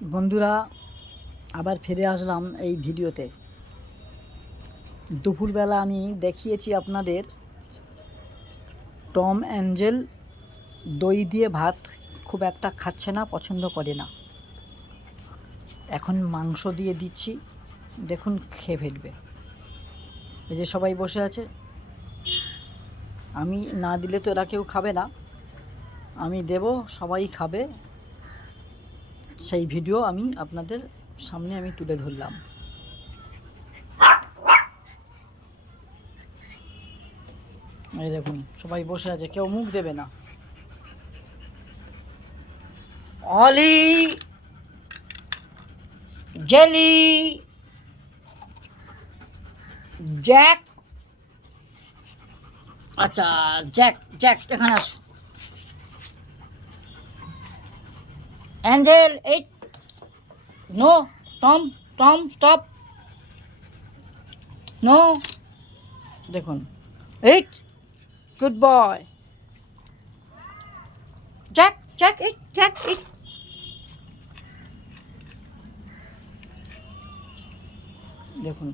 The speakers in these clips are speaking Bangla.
বন্ধুরা, আবার ফিরে আসলাম এই ভিডিওতে। দুপুরবেলা আমি দেখিয়েছি আপনাদের টম অ্যাঞ্জেল দই দিয়ে ভাত খুব একটা খাচ্ছে না, পছন্দ করে না। এখন মাংস দিয়ে দিচ্ছি, দেখুন খেয়ে ফেলবে। এই যে সবাই বসে আছে, আমি না দিলে তো এরা কেউ খাবে না, আমি দেব, সবাই খাবে। সেই ভিডিও আমি আপনাদের সামনে আমি তুলে ধরলাম। এই দেখুন সবাই বসে আছে, কেউ মুখ দেবে না। অলি, জেলি, জ্যাক, আচ্ছা জ্যাক জ্যাক এখানে আসো। অ্যাঞ্জেল, এই no, Tom Tom stop, no, দেখুন eat, good boy, Jack Jack eat, Jack eat. দেখুন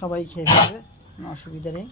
সবাই খেয়ে ফেলবে, কোনো অসুবিধা নেই।